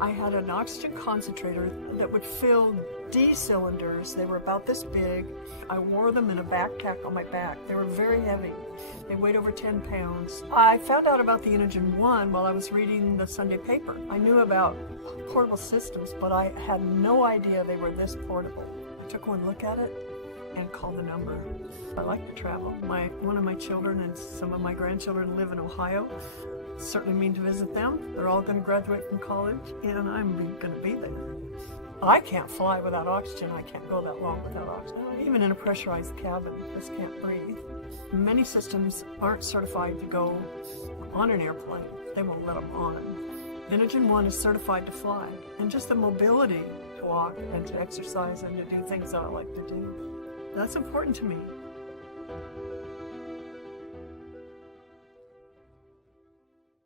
I had an oxygen concentrator that would fill D cylinders. They were about this big. I wore them in a backpack on my back. They were very heavy. They weighed over 10 pounds. I found out about the Inogen 1 while I was reading the Sunday paper. I knew about portable systems, but I had no idea they were this portable. I took one look at it and called the number. I like to travel. One of my children and some of my grandchildren live in Ohio. Certainly mean to visit them. They're all going to graduate from college, and I'm going to be there. I can't fly without oxygen. I can't go that long without oxygen. Even in a pressurized cabin, just can't breathe. Many systems aren't certified to go on an airplane. They won't let them on. Inogen 1 is certified to fly, and just the mobility to walk and to exercise and to do things that I like to do. That's important to me.